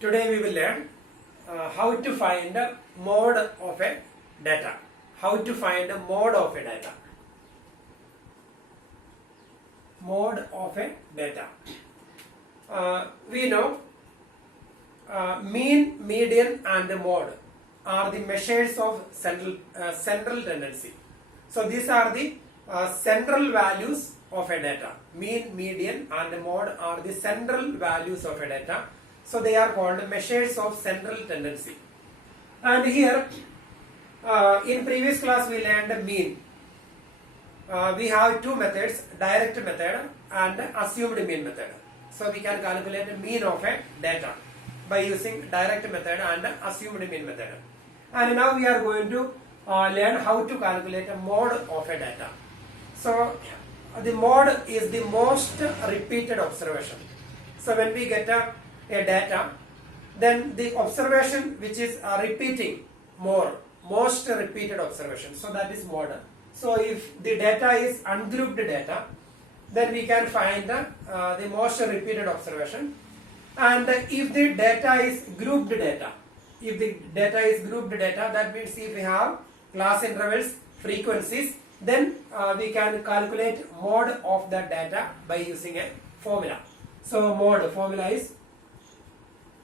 Today we will learn how to find a mode of a data. How to find a mode of a data. Mode of a data. We know mean, median and mode are the measures of central tendency. So these are the central values of a data. Mean, median and mode are the central values of a data. So they are called measures of central tendency. And here in previous class we learned mean. We have two methods, direct method and assumed mean method. So we can calculate the mean of a data by using direct method and assumed mean method. And now we are going to learn how to calculate a mode of a data. So the mode is the most repeated observation. So when we get a data, then the observation which is repeating most repeated observation. So that is mode. So if the data is ungrouped data, then we can find the most repeated observation. And if the data is grouped data, that means if we have class intervals, frequencies, then we can calculate mode of that data by using a formula. So formula is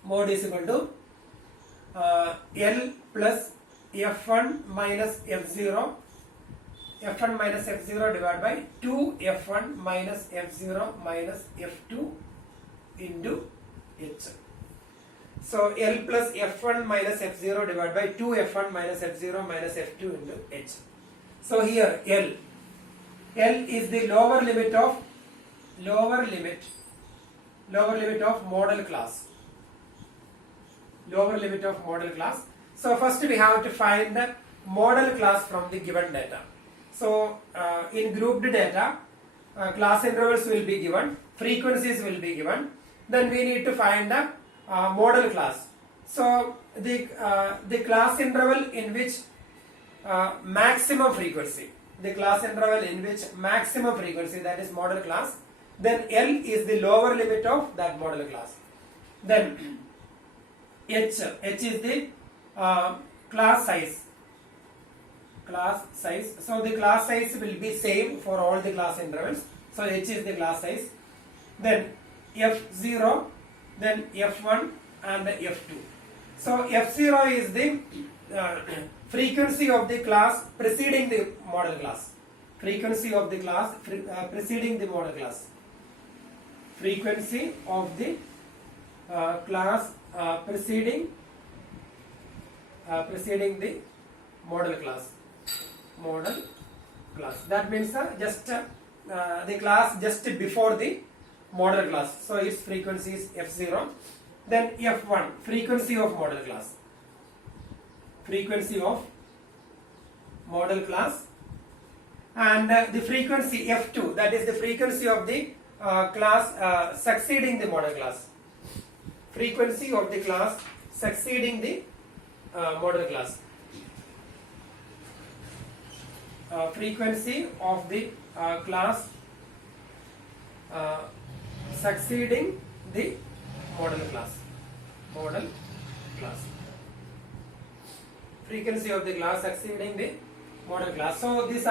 mode is equal to L plus F1 minus F0 divided by 2 F1 minus F0 minus F2 into H. So L plus F1 minus F0 divided by 2 F1 minus F0 minus F2 into H. So here L is the lower limit of model class. So first we have to find the model class from the given data. So in grouped data, class intervals will be given, frequencies will be given. Then we need to find the model class. So the class interval in which maximum frequency, that is model class. Then L is the lower limit of that model class. Then H is the class size. So the class size will be same for all the class intervals. So H is the class size. Then F0, then F1 and F2. So F0 is the frequency of the class preceding the model class. Frequency of the class preceding the model class. Frequency of the class preceding the model class. That means just the class just before the model class. So its frequency is F0. Then F1, frequency of model class. And the frequency F2, that is the frequency of the class succeeding the model class. Frequency of the class succeeding the model class. Frequency of the class succeeding the model class. Frequency of the class succeeding the model class. So this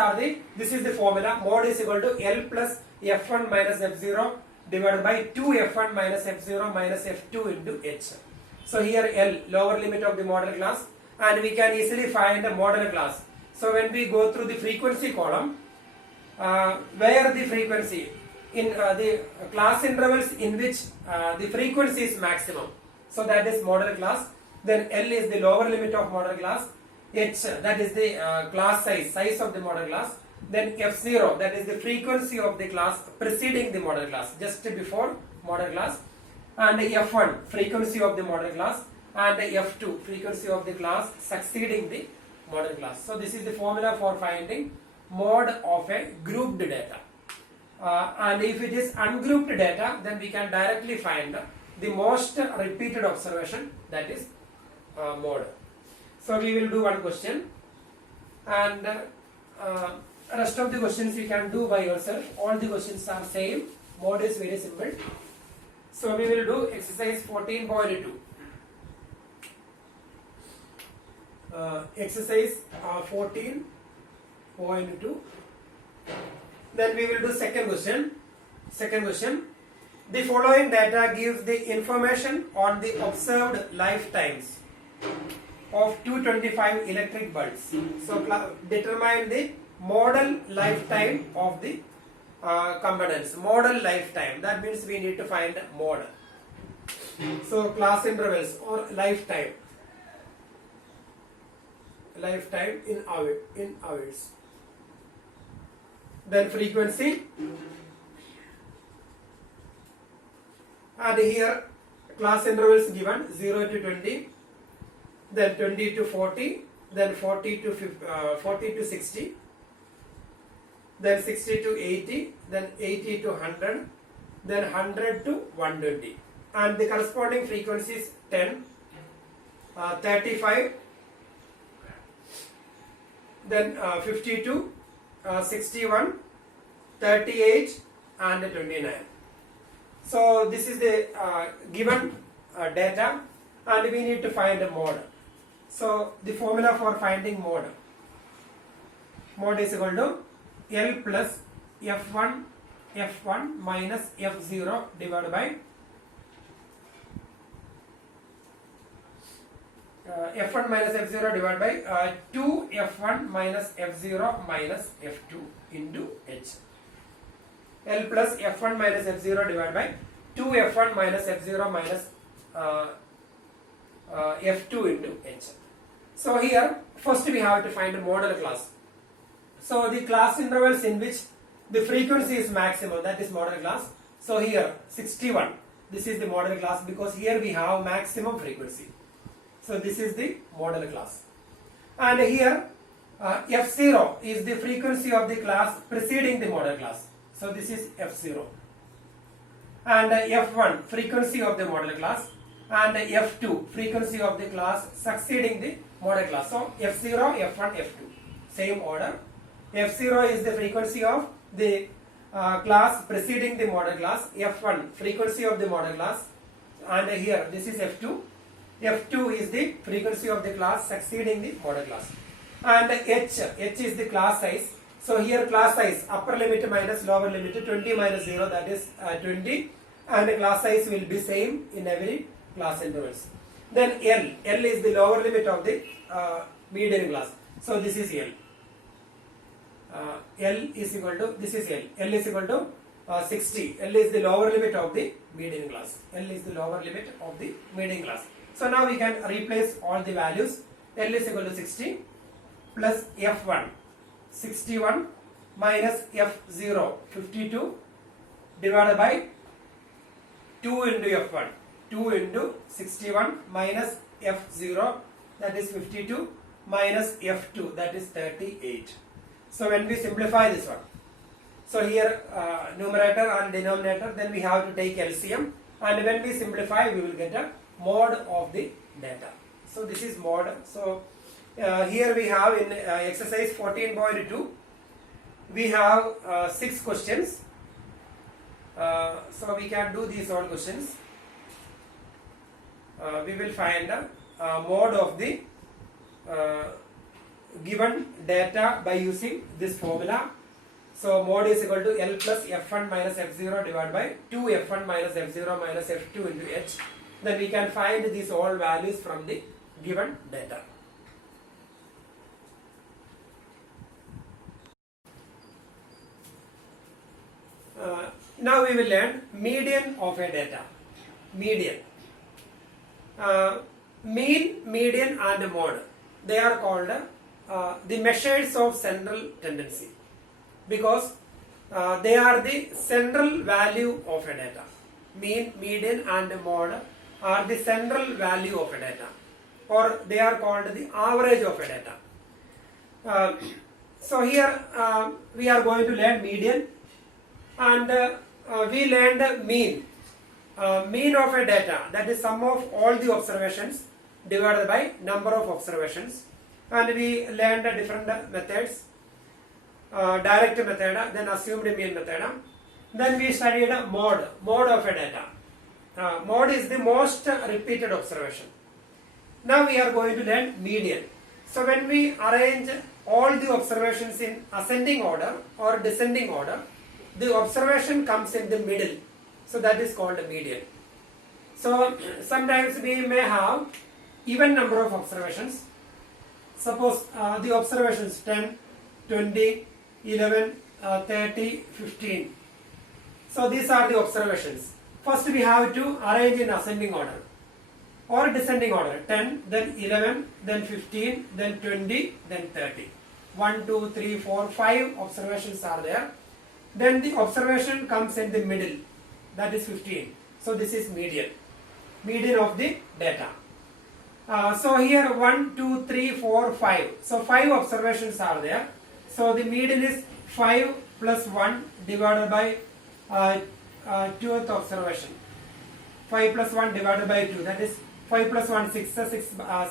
is the formula. Mode is equal to L plus F1 minus F0 divided by 2 F1 minus F0 minus F2 into H. So here L, lower limit of the model class, and we can easily find the model class. So when we go through the frequency column, where the frequency in the class intervals in which the frequency is maximum, so that is model class. Then L is the lower limit of model class. H, that is the class size of the model class. Then F0, that is the frequency of the class preceding the model class, just before model class. And F1, frequency of the model class. And F2, frequency of the class succeeding the model class. So this is the formula for finding mode of a grouped data. And if it is ungrouped data, then we can directly find the most repeated observation, that is mode. So we will do one question, and rest of the questions you can do by yourself. All the questions are same. Mode is very simple. So we will do exercise 14.2. Exercise 14.2. Then we will do second question. Second question. The following data gives the information on the observed lifetimes of 225 electric bulbs. So determine the model lifetime of the components. Model lifetime. That means we need to find model. So class intervals or lifetime. Lifetime in hours. Then frequency. And here class intervals given 0 to 20, then 20 to 40, then 40 to 60, then 60 to 80, then 80 to 100, then 100 to 120. And the corresponding frequencies 10, 35, then 52, 61, 38 and 29. So this is the given data, and we need to find a model. So the formula for finding model. Mod is equal to L plus F1 minus F0 divided by F1 minus F0 divided by 2 F1 minus F0 minus F2 into H. L plus F1 minus F0 divided by 2 F1 minus F0 minus F2 into H. So here first we have to find a model class. So the class intervals in which the frequency is maximum, that is model class. So here 61, this is the model class because here we have maximum frequency. So this is the model class. And here F0 is the frequency of the class preceding the model class. So this is F0. And F1 frequency of the model class, and F2 frequency of the class succeeding the model class. So F0, F1, F2, same order. F0 is the frequency of the class preceding the model class. F1 frequency of the model class, and here this is F2. F2 is the frequency of the class succeeding the model class. And H is the class size. So here class size, upper limit minus lower limit, 20 minus 0, that is 20, and the class size will be same in every class intervals. Then L is the lower limit of the median class. So this is L. L is equal to, this is L. L is equal to 60. L is the lower limit of the median class. L is the lower limit of the median class. So now we can replace all the values. L is equal to 60 plus F1. 61 minus F0 52 divided by 2 into F1, 2 into 61 minus F0, that is 52, minus F2, that is 38. So when we simplify this one, so here numerator and denominator, then we have to take LCM, and when we simplify we will get a mod of the data. So this is mod. So here we have in exercise 14.2, we have 6 questions. So we can do these all questions. We will find a mod of the given data by using this formula. So mod is equal to L plus F1 minus F0 divided by 2 F1 minus F0 minus F2 into H. Then we can find these all values from the given data. Now we will learn median of a data. Median. Mean, median and mode. They are called the measures of central tendency because they are the central value of a data. Mean, median and mode are the central value of a data, or they are called the average of a data. So here we are going to learn median, and we learned mean. Mean of a data, that is sum of all the observations divided by number of observations, and we learned different methods, direct method, then assumed mean method. Then we studied mode of a data. Mode is the most repeated observation. Now we are going to learn median. So when we arrange all the observations in ascending order or descending order, the observation comes in the middle. So that is called a median. So sometimes we may have even number of observations. Suppose the observations 10, 20, 11, 30, 15. So these are the observations. First we have to arrange in ascending order or descending order. 10, then 11, then 15, then 20, then 30. 1, 2, 3, 4, 5 observations are there. Then the observation comes in the middle. That is 15. So this is median. Median of the data. So here 1, 2, 3, 4, 5. So 5 observations are there. So the median is 5 plus 1 divided by 2th observation. 5 plus 1 divided by 2. That is 5 plus 1 6,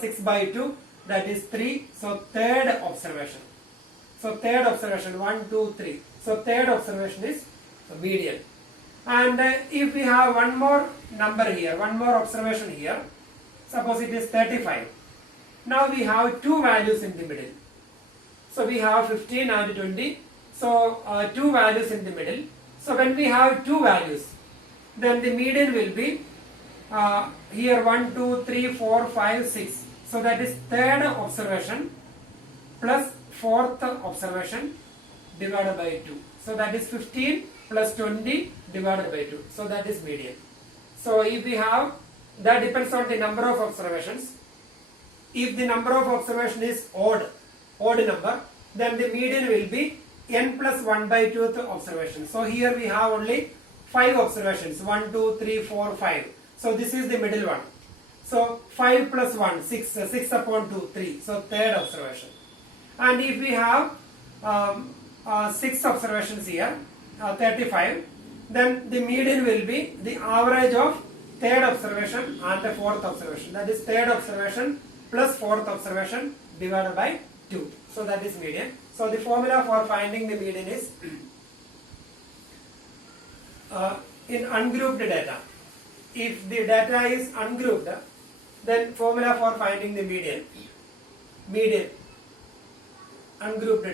6 by 2. That is 3. So third observation. So third observation 1, 2, 3. So third observation is median. And if we have one more number here, one more observation here, suppose it is 35. Now we have two values in the middle. So we have 15 and 20. So two values in the middle. So when we have two values, then the median will be here 1, 2, 3, 4, 5, 6. So that is third observation plus fourth observation divided by 2. So that is 15 plus 20 divided by 2. So that is median. So if we have, that depends on the number of observations. If the number of observation is odd number, then the median will be n plus 1 by 2th observation. So here we have only 5 observations. 1, 2, 3, 4, 5. So this is the middle one. So 5 plus 1, 6. 6 upon 2, 3. So third observation. And if we have 6 observations here, 35, then the median will be the average of third observation and the fourth observation. That is third observation plus fourth observation divided by 2. So that is median. So the formula for finding the median is in ungrouped data. If the data is ungrouped, then formula for finding the median. Ungrouped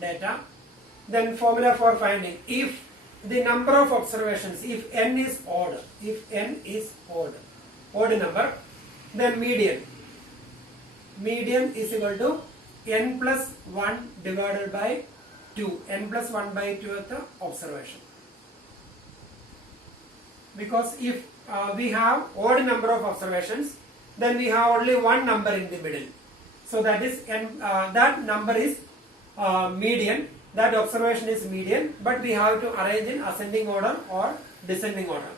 data. Then formula for finding, if the number of observations, if n is odd number, then median is equal to n plus 1 divided by 2. N plus 1 by 2th observation. Because if we have odd number of observations, then we have only one number in the middle. So that is n, that number is median. That observation is median, but we have to arrange in ascending order or descending order.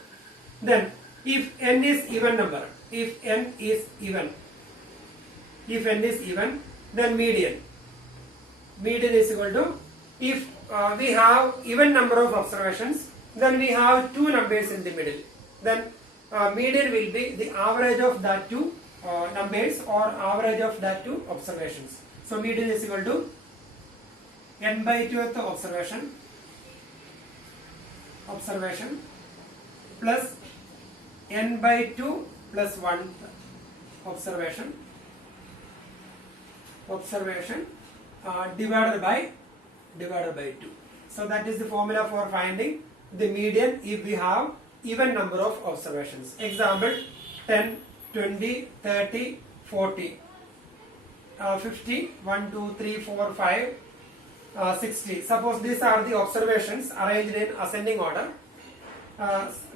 Then if n is even number, if n is even, then median is equal to, if we have even number of observations, then we have two numbers in the middle. Then median will be the average of that two numbers or average of that two observations. So median is equal to n by 2th observation plus n by 2 plus 1 observation divided by 2. So that is the formula for finding the median if we have even number of observations. Example 10, 20, 30, 40, 50, 1, 2, 3, 4, 5, 60. Suppose these are the observations arranged in ascending order.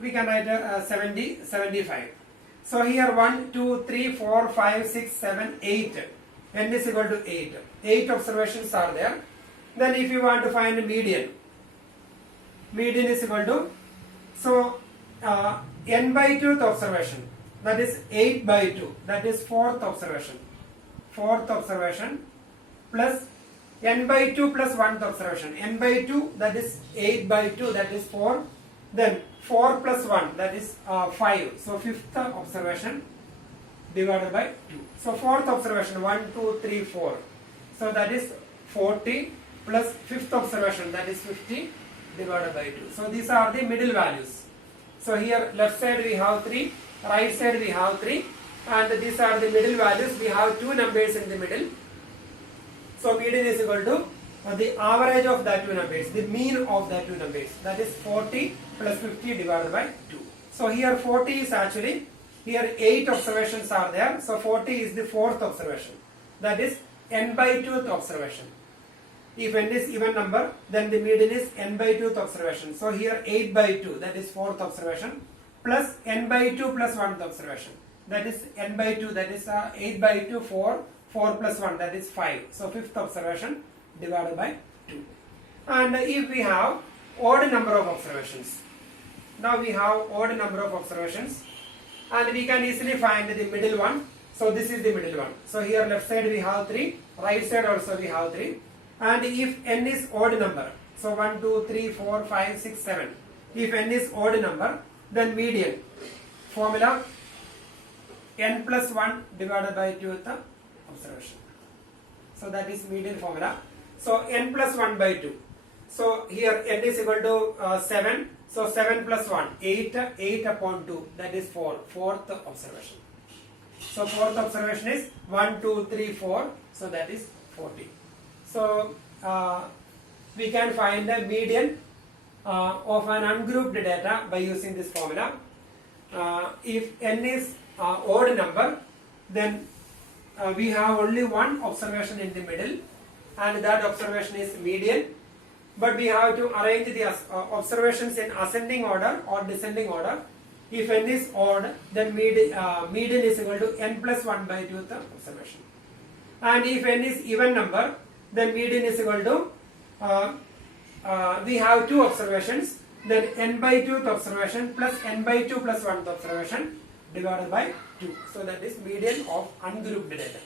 We can write 70, 75. So here 1, 2, 3, 4, 5, 6, 7, 8. N is equal to 8. 8 observations are there. Then if you want to find median is equal to, so n by 2th observation, that is 8 by 2, that is fourth observation plus n by 2 plus 1th observation, n by 2 that is 8 by 2, that is 4, then 4 plus 1, that is 5, so fifth observation divided by 2. So fourth observation 1, 2, 3, 4, so that is 40 plus fifth observation, that is 50, divided by 2. So these are the middle values. So here left side we have 3, right side we have 3, and these are the middle values. We have two numbers in the middle. So median is equal to the average of that two numbers, the mean of that two numbers, that is 40 plus 50 divided by 2. So here 40 is actually, here 8 observations are there, so 40 is the fourth observation, that is n by 2th observation. If n is even number, then the median is n by 2th observation. So here 8 by 2, that is fourth observation, plus n by 2 plus 1th observation, that is n by 2, that is 8 by 2, 4, 4 plus 1, that is 5. So fifth observation divided by 2. And if we have odd number of observations, now we have odd number of observations, and we can easily find the middle one. So this is the middle one. So here left side we have 3, right side also we have 3. And if n is odd number, so 1, 2, 3, 4, 5, 6, 7. If n is odd number, then median formula n plus 1 divided by 2th observation. So that is median formula. So n plus 1 by 2. So here n is equal to 7. So 7 plus 1, 8, 8 upon 2, that is 4, fourth observation. So fourth observation is 1, 2, 3, 4, so that is 40. So we can find the median of an ungrouped data by using this formula. If n is odd number, then we have only one observation in the middle, and that observation is median. But we have to arrange the observations in ascending order or descending order. If n is odd, then median is equal to n plus 1 by 2th observation. And if n is even number, then median is equal to, we have two observations, then n by 2th observation plus n by 2 plus 1th observation divided by 2. So that is median of ungrouped data.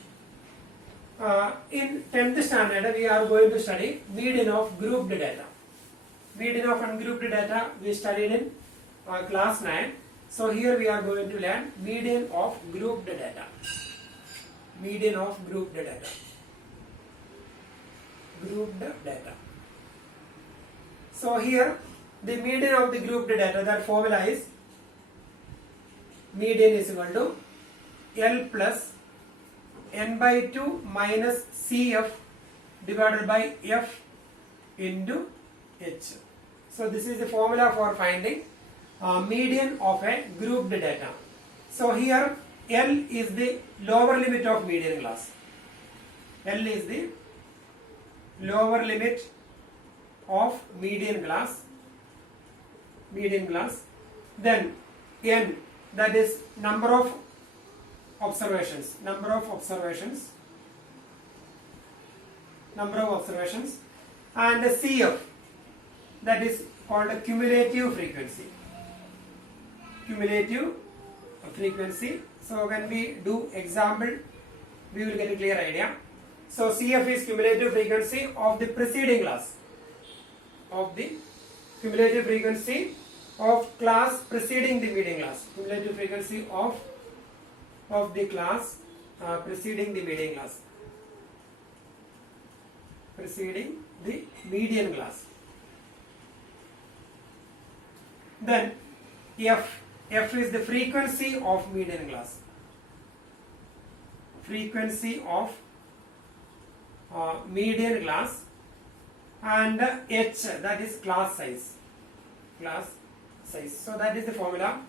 In 10th standard, we are going to study median of grouped data. Median of ungrouped data we studied in class 9. So here we are going to learn median of grouped data. Median of grouped data. Grouped data. So here the median of the grouped data, that formula is median is equal to L plus n by 2 minus CF divided by F into H. So this is the formula for finding median of a grouped data. So here L is the lower limit of median class. L is the lower limit of median class. Then N, that is number of observations, and CF, that is called a cumulative frequency. So when we do example, we will get a clear idea. So CF is cumulative frequency of the preceding class, of the cumulative frequency of class preceding the median class, cumulative frequency of the class preceding the median class, preceding the median class. Then F is the frequency of median class, frequency of median class, and H, that is class size, So that is the formula.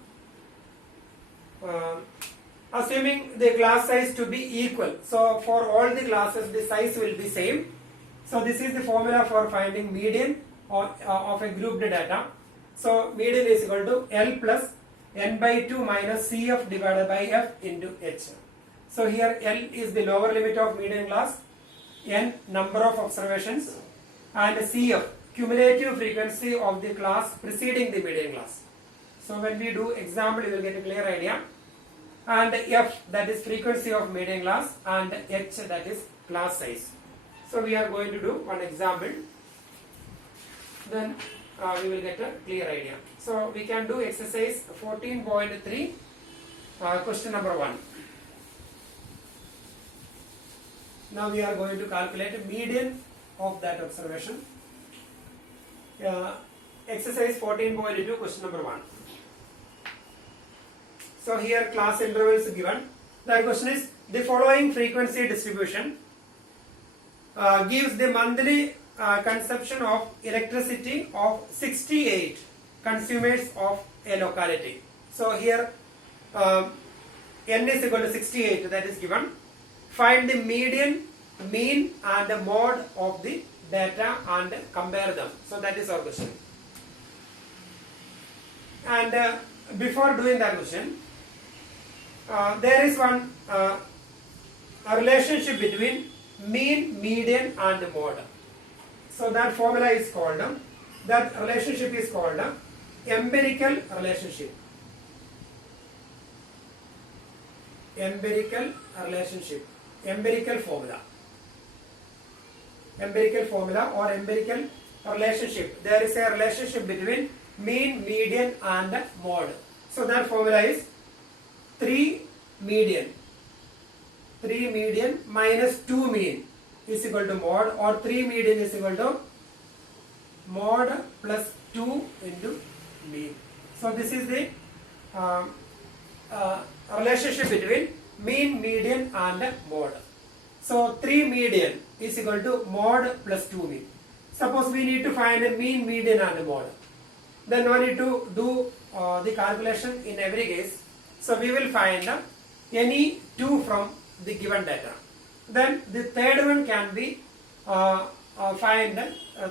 Assuming the class size to be equal, so for all the classes the size will be same. So this is the formula for finding median of a grouped data. So median is equal to L plus n by 2 minus CF divided by F into H. So here L is the lower limit of median class, n number of observations, and CF cumulative frequency of the class preceding the median class. So when we do example, you will get a clear idea. And F, that is frequency of median class, and H, that is class size. So we are going to do one example, then we will get a clear idea. So we can do exercise 14.3, question number 1. Now we are going to calculate median of that observation. exercise 14.2 question number 1. So here class intervals given. The question is the following frequency distribution gives the monthly consumption of electricity of 68 consumers of a locality. So here n is equal to 68, that is given. Find the median, mean and the mode of the data and compare them. So that is our question. And before doing that question, there is one a relationship between mean, median and mode. So that formula is called, that relationship is called empirical relationship. Empirical relationship, empirical formula. Empirical formula or empirical relationship. There is a relationship between mean, median and mode. So that formula is 3 median. 3 median minus 2 mean is equal to mode, or 3 median is equal to mode plus 2 into mean. So this is the relationship between mean, median and mode. So 3 median is equal to mode plus 2 mean. Suppose we need to find a mean, median and mode. Then we need to do the calculation in every case. So we will find any 2 from the given data. Then the third one can be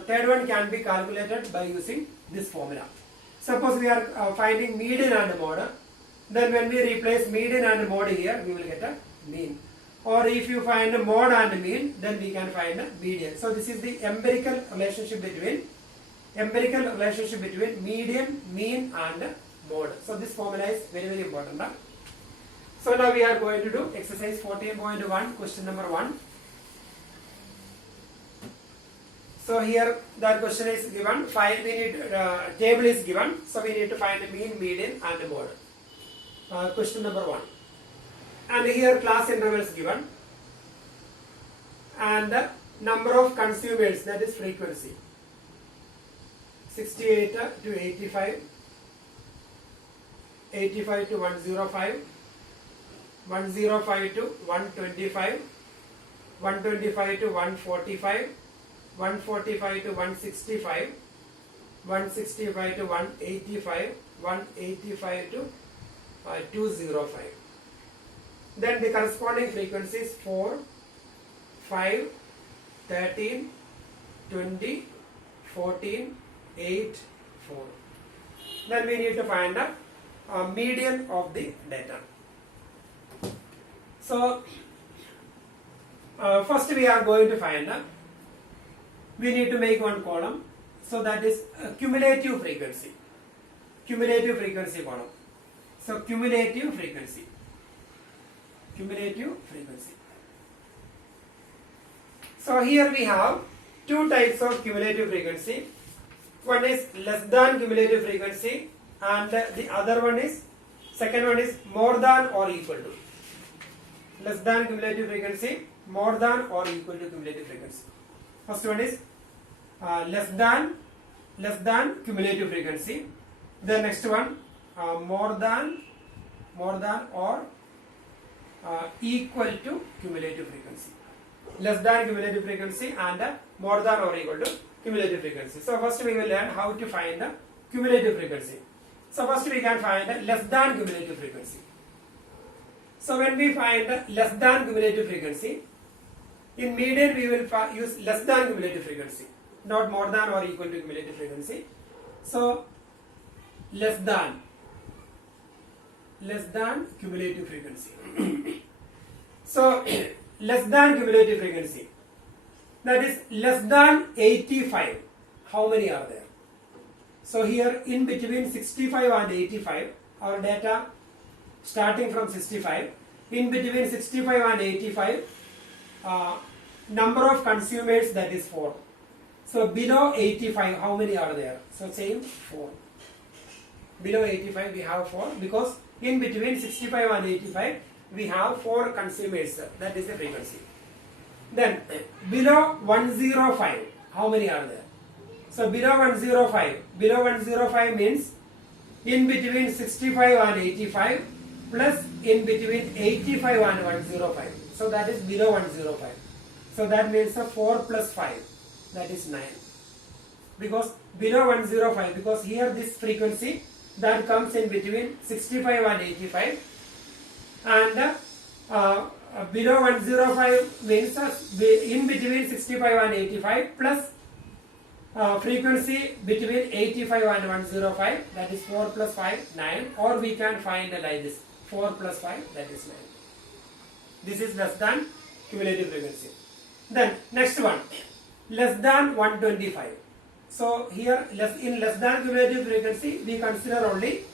third one can be calculated by using this formula. Suppose we are finding median and mode. Then when we replace median and mode here, we will get a mean. Or if you find a mode and mean, then we can find a median. So this is the empirical relationship between median, mean and mode. So this formula is very, very important. So now we are going to do exercise 14.1, question number 1. So here that question is given. We need table is given. So we need to find the mean, median and mode. Question number 1. And here class interval is given. And the number of consumers, that is frequency. 68 to 85, 85 to 105, 105 to 125, 125 to 145, 145 to 165, 165 to 185, 185 to 205. Then the corresponding frequencies 4, 5, 13, 20, 14, 8, 4. Then we need to find a median of the data. So first we are going to find we need to make one column. So that is cumulative frequency. Cumulative frequency column. So cumulative frequency. Cumulative frequency. So here we have 2 types of cumulative frequency. One is less than cumulative frequency, and the other one is, second one is more than or equal to. Less than cumulative frequency, more than or equal to cumulative frequency. First one is less than cumulative frequency. The next one more than or equal to cumulative frequency. Less than cumulative frequency and more than or equal to cumulative frequency. So first we will learn how to find the cumulative frequency. So first we can find less than cumulative frequency. So when we find less than cumulative frequency, in median we will use less than cumulative frequency, not more than or equal to cumulative frequency. So less than cumulative frequency. So less than cumulative frequency, that is less than 85. How many are there? So here in between 65 and 85, our data starting from 65, in between 65 and 85, number of consumers, that is 4. So below 85, how many are there? So same 4. Below 85 we have 4, because in between 65 and 85 we have 4 consumers, that is the frequency. Then below 105, how many are there? So below 105. Below 105 means in between 65 and 85 plus in between 85 and 105. So that is below 105. So that means 4 plus 5, that is 9. Because below 105, because here this frequency that comes in between 65 and 85, and below 105 means in between 65 and 85 plus frequency between 85 and 105, that is 4 plus 5, 9, or we can find like this, 4 plus 5, that is 9. This is less than cumulative frequency. Then next one, less than 125. So here in less than cumulative frequency we consider only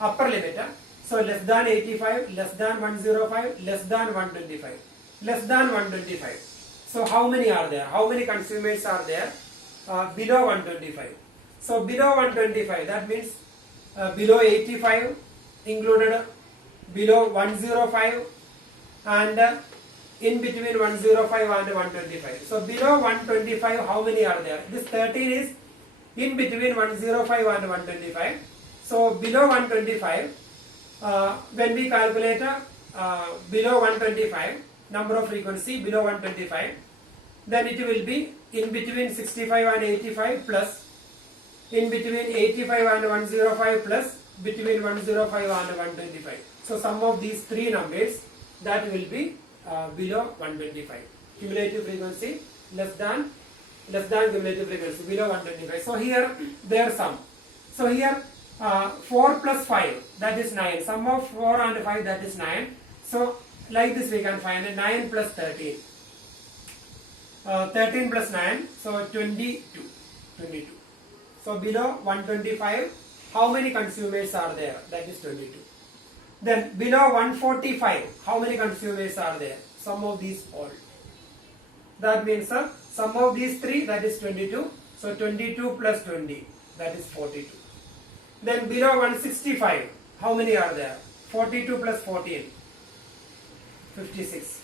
upper limit. So less than 85, less than 105, less than 125, less than 125. So how many are there? How many consumers are there below 125? So below 125, that means below 85 included, below 105, and in between 105 and 125. So below 125, how many are there? This 13 is in between 105 and 125. So below 125, when we calculate below 125 number of frequency below 125, then it will be in between 65 and 85 plus in between 85 and 105 plus between 105 and 125. So sum of these three numbers, that will be below 125. Cumulative frequency less than cumulative frequency below 125. So here their sum. So here 4 plus 5, that is 9. Sum of 4 and 5, that is 9. So like this we can find 9 plus 13. 13 plus 9, so 22. So below 125, how many consumers are there? That is 22. Then below 145, how many consumers are there? Sum of these all. That means sum of these three, that is 22. So 22 plus 20, that is 42. Then below 165, how many are there? 42 plus 14, 56.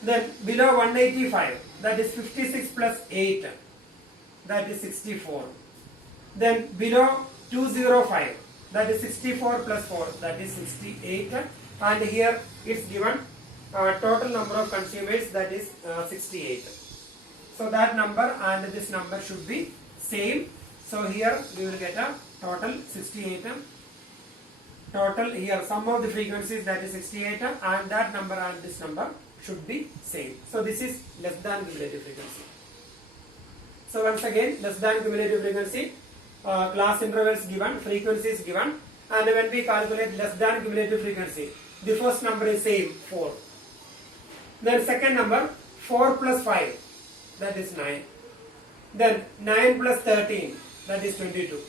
Then below 185, that is 56 plus 8, that is 64. Then below 205, that is 64 plus 4, that is 68. And here it's given total number of consumers, that is 68. So that number and this number should be same. So here we will get a total 68. Total here sum of the frequencies, that is 68, and that number and this number should be same. So this is less than cumulative frequency. So once again, less than cumulative frequency, class intervals given, frequency is given, and when we calculate less than cumulative frequency, the first number is same, 4. Then second number, 4 plus 5, that is 9. Then 9 plus 13, that is 22.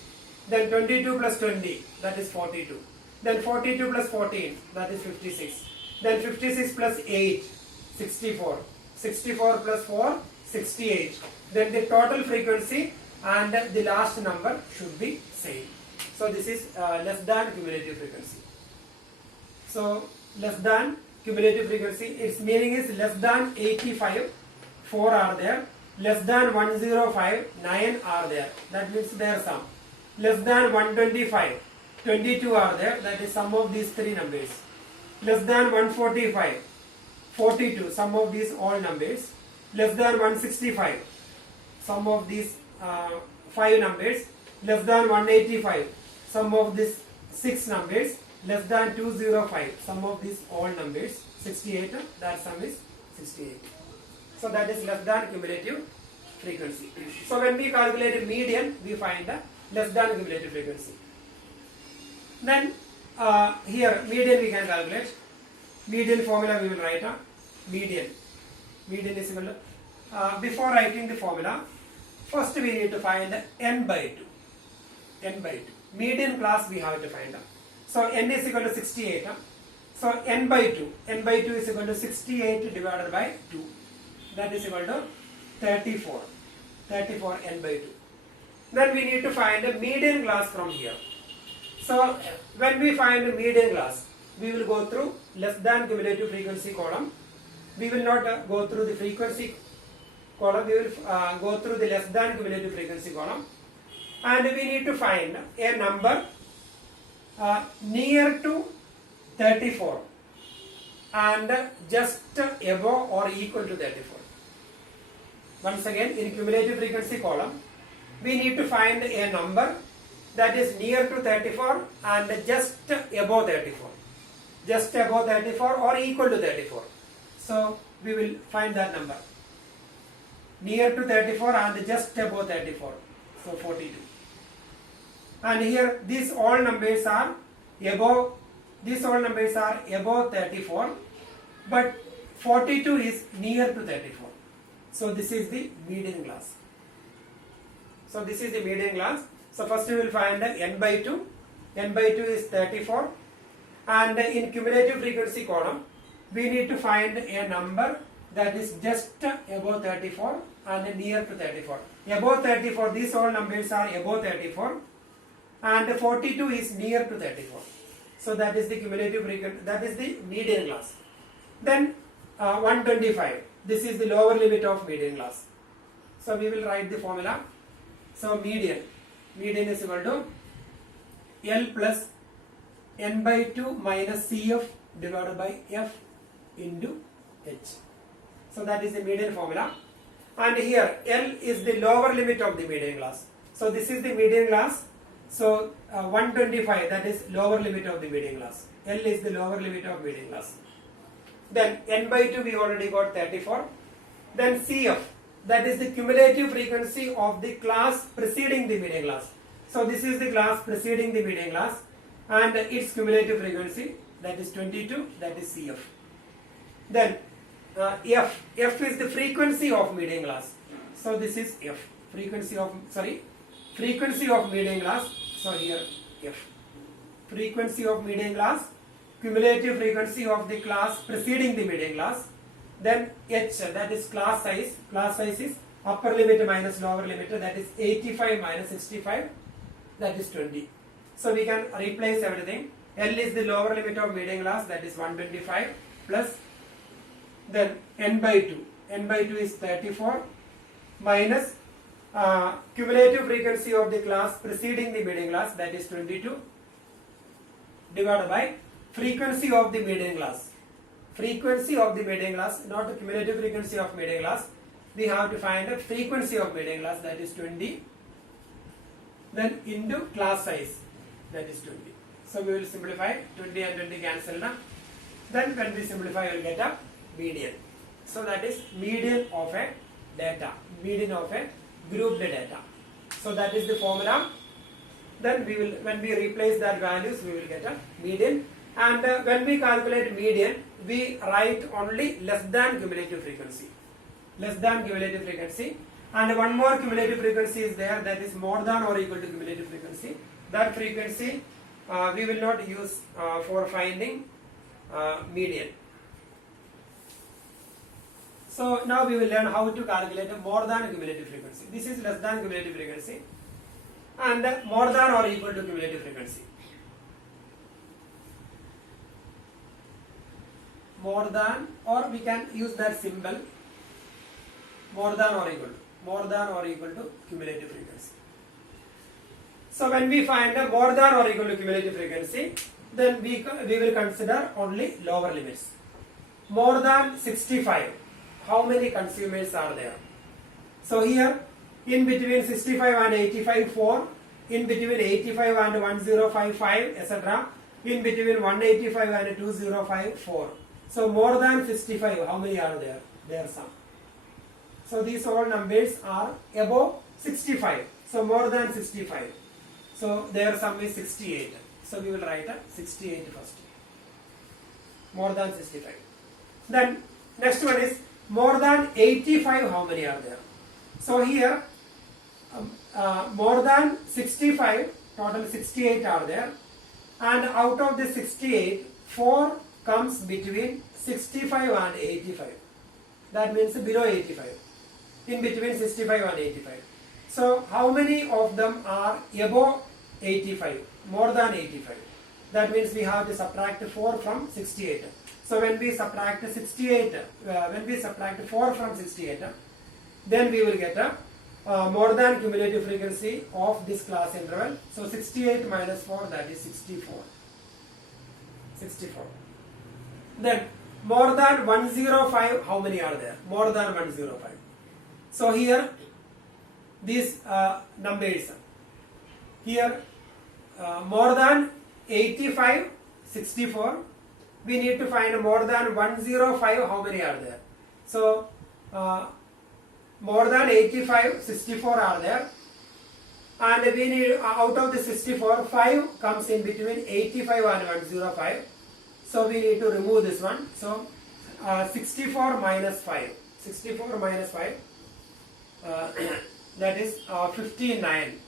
Then 22 plus 20, that is 42. Then 42 plus 14, that is 56. Then 56 plus 8, 64. 64 plus 4, 68. Then the total frequency and the last number should be same. So this is less than cumulative frequency. So less than cumulative frequency, its meaning is less than 85, 4 are there. Less than 105, 9 are there. That means their sum. Less than 125, 22 are there. That is sum of these three numbers. Less than 145, 42, sum of these all numbers. Less than 165, sum of these 5 numbers. Less than 185, sum of these 6 numbers. Less than 205, sum of these all numbers. 68, that sum is 68. So that is less than cumulative frequency. So when we calculate a median, we find the less than cumulative frequency. Then here median we can calculate. Median formula we will write. Median is equal to, before writing the formula, first we need to find n by 2. N by 2. Median class we have to find. So n is equal to 68. So n by 2. N by 2 is equal to 68 divided by 2. That is equal to 34. 34 n by 2. Then we need to find a median class from here. So when we find a median class, we will go through less than cumulative frequency column. We will not go through the frequency column, we will go through the less than cumulative frequency column, and we need to find a number near to 34 and just above or equal to 34. Once again, in cumulative frequency column, we need to find a number that is near to 34 and just above 34. Just above 34 or equal to 34. So we will find that number. Near to 34 and just above 34. So 42. And here these all numbers are above 34, but 42 is near to 34. So this is the median class. So this is the median class. So first we will find n by 2. N by 2 is 34. And in cumulative frequency column, we need to find a number that is just above 34 and near to 34. Above 34, these all numbers are above 34. And 42 is near to 34. So that is the cumulative frequency, that is the median class. Then 125. This is the lower limit of median class. So we will write the formula. So median is equal to L plus n by 2 minus Cf divided by F into H. So that is the median formula. And here L is the lower limit of the median class. So this is the median class. So 125, that is lower limit of the median class. L is the lower limit of median class. Then n by 2 we already got 34. Then Cf, that is the cumulative frequency of the class preceding the median class. So this is the class preceding the median class and its cumulative frequency, that is 22, that is Cf. Then F is the frequency of median class. So this is F, frequency of median class. So here F, frequency of median class, cumulative frequency of the class preceding the median class. Then H, that is class size. Class size is upper limit minus lower limit, that is 85 minus 65, that is 20. So we can replace everything. L is the lower limit of median class, that is 125, plus then n by 2. N by 2 is 34 minus cumulative frequency of the class preceding the median class, that is 22, divided by frequency of the median class. Frequency of the median class, not the cumulative frequency of median class. We have to find the frequency of median class, that is 20. Then into class size, that is 20. So we will simplify, 20 and 20 cancel now. Then when we simplify, we will get a median. So that is median of a data, median of a grouped data. So that is the formula. Then we will, when we replace that values, we will get a median. And when we calculate median, we write only less than cumulative frequency. Less than cumulative frequency. And one more cumulative frequency is there, that is more than or equal to cumulative frequency. That frequency we will not use for finding median. So now we will learn how to calculate a more than cumulative frequency. This is less than cumulative frequency and more than or equal to cumulative frequency. More than, or we can use that symbol, more than or equal to cumulative frequency. So when we find a more than or equal to cumulative frequency, then we will consider only lower limits. More than 65, how many consumers are there? So here, in between 65 and 85, 4, in between 85 and 1055, etc., in between 185 and 205, 4. So more than 65, how many are there? There are some. So these all numbers are above 65. So more than 65. So their sum is 68. So we will write a 68 first. More than 65. Then next one is more than 85, how many are there? So here more than 65, total 68 are there. And out of the 68, 4 comes between 65 and 85. That means below 85. In between 65 and 85. So how many of them are above 85? More than 85. That means we have to subtract 4 from 68. So when we subtract 4 from 68, then we will get a more than cumulative frequency of this class interval. So 68 minus 4, that is 64. 64. Then more than 105, how many are there? More than 105. So here these numbers. Here more than 85, 64. We need to find more than 105, how many are there? So more than 85, 64 are there, and we need out of the 64, 5 comes in between 85 and 105. So we need to remove this one. So 64 minus 5, 64 minus 5, that is 59.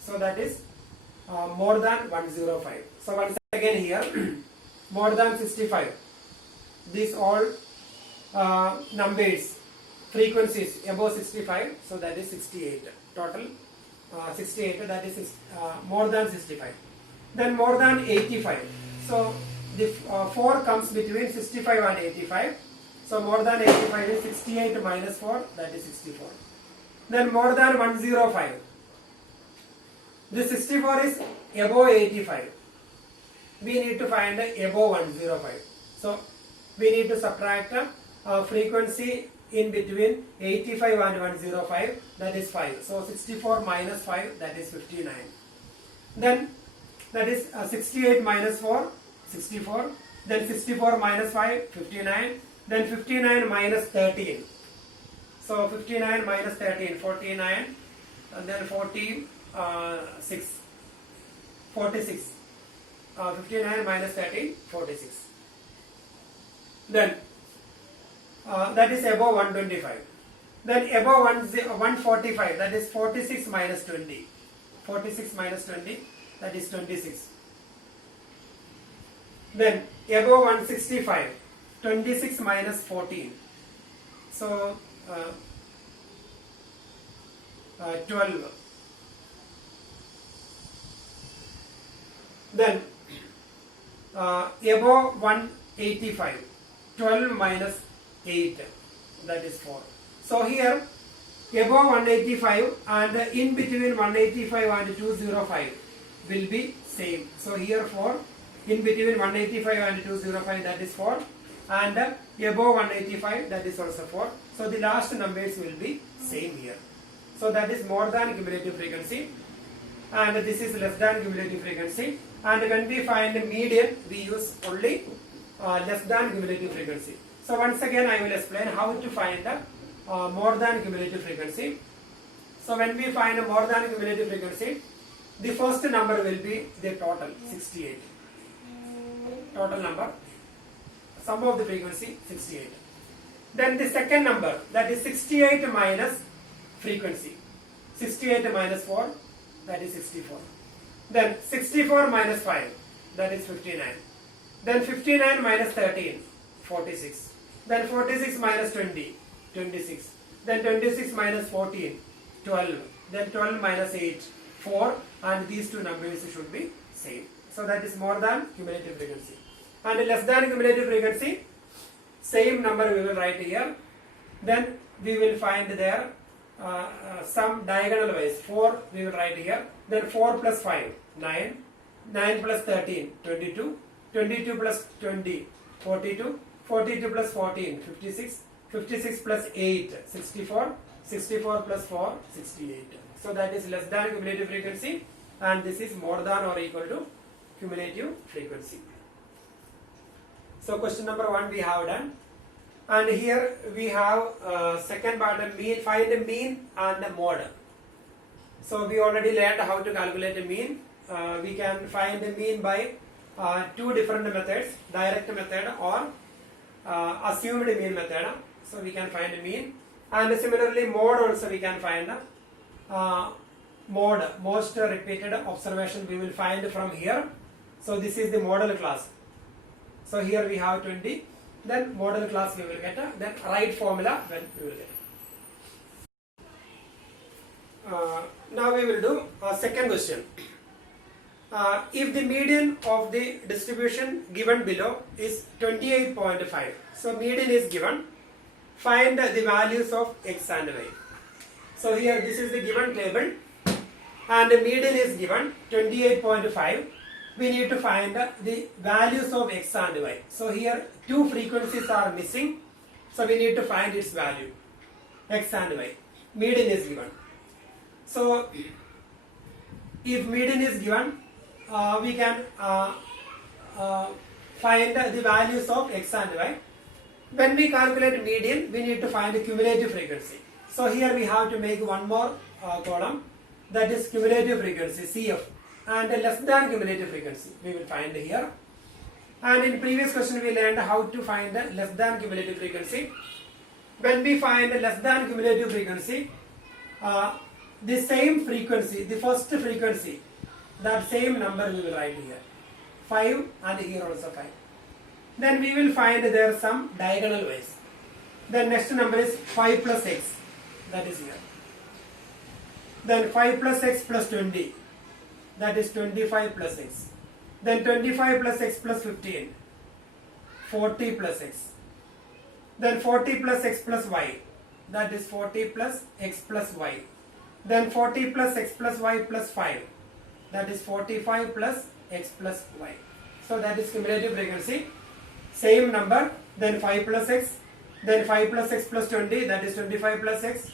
So that is more than 105. So once again here, more than 65. These all numbers, frequencies above 65. So that is 68. Total 68. That is more than 65. Then more than 85. So the 4 comes between 65 and 85. So more than 85 is 68 minus 4. That is 64. Then more than 105. This 64 is above 85. We need to find above 105. So we need to subtract frequency in between 85 and 105, that is 5. So 64 minus 5, that is 59. Then that is 68 minus 4, 64. Then 64 minus 5, 59. Then 59 minus 13. So 59 minus 13, 49. And then 46. 46. 59 minus 13, 46. Then that is above 125. Then above 145, that is 46 minus 20. 46 minus 20, that is 26. Then above 165, 26 minus 14. So 12. Then above 185, 12 minus 8, that is 4. So here above 185 and in between 185 and 205 will be same. So here 4, in between 185 and 205, that is 4, and above 185, that is also 4. So the last numbers will be same here. So that is more than cumulative frequency, and this is less than cumulative frequency. And when we find the median, we use only less than cumulative frequency. So once again I will explain how to find the more than cumulative frequency. So when we find a more than cumulative frequency, the first number will be the total 68. Total number, sum of the frequency 68. Then the second number, that is 68 minus frequency. 68 minus 4, that is 64. Then 64 minus 5, that is 59. Then 59 minus 13, 46. Then 46 minus 20, 26. Then 26 minus 14, 12. Then 12 minus 8, 4. And these two numbers should be same. So that is more than cumulative frequency. And less than cumulative frequency, same number we will write here. Then we will find there some diagonal wise. 4 we will write here. Then 4 plus 5, 9. 9 plus 13, 22. 22 plus 20, 42. 42 plus 14, 56. 56 plus 8, 64. 64 plus 4, 68. So that is less than cumulative frequency, and this is more than or equal to cumulative frequency. So question number 1 we have done. And here we have second part, mean, find the mean and the mode. So we already learned how to calculate a mean. We can find the mean by two different methods, direct method or assumed mean method. So we can find a mean, and similarly mode also we can find mode, most repeated observation we will find from here. So this is the model class. So here we have 20. Then model class we will get, then right formula when we will get. Now we will do a second question. If the median of the distribution given below is 28.5, so median is given, find the values of x and y. So here this is the given table and the median is given 28.5. We need to find the values of x and y. So here two frequencies are missing. So we need to find its value, x and y. Median is given. So if median is given, we can find the values of x and y. When we calculate median, we need to find the cumulative frequency. So here we have to make one more column, that is cumulative frequency, CF, and less than cumulative frequency we will find here. And in previous question we learned how to find less than cumulative frequency. When we find less than cumulative frequency, the same frequency, the first frequency, that same number we will write here, 5, and here also 5. Then we will find there some diagonal ways. Then next number is 5 plus x, that is here. Then 5 plus x plus 20, that is 25 plus x. Then 25 plus x plus 15, 40 plus x. Then 40 plus x plus y, that is 40 plus x plus y. Then 40 plus x plus y plus 5, that is 45 plus x plus y. So that is cumulative frequency. Same number, then 5 plus x, then 5 plus x plus 20, that is 25 plus x,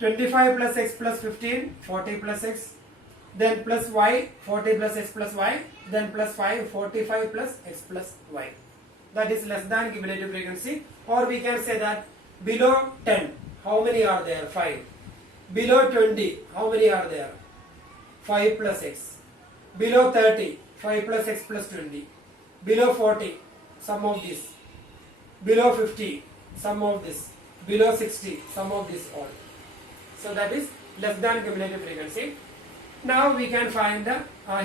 25 plus x plus 15, 40 plus x, then plus y, 40 plus x plus y, then plus 5, 45 plus x plus y. That is less than cumulative frequency. Or we can say that below 10, how many are there? 5. Below 20, how many are there? 5 plus x. Below 30, 5 plus x plus 20. Below 40, sum of this. Below 50, sum of this. Below 60, sum of this all. So that is less than cumulative frequency. Now we can find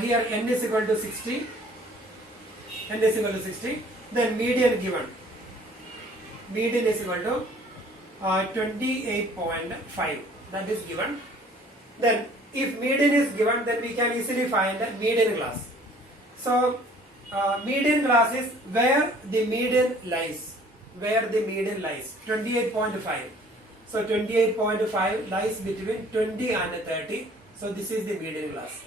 here n is equal to 60. N is equal to 60. Then median given. Median is equal to 28.5. That is given. Then if median is given, then we can easily find the median class. So median class is where the median lies. Where the median lies. 28.5. So 28.5 lies between 20 and 30. So this is the median class.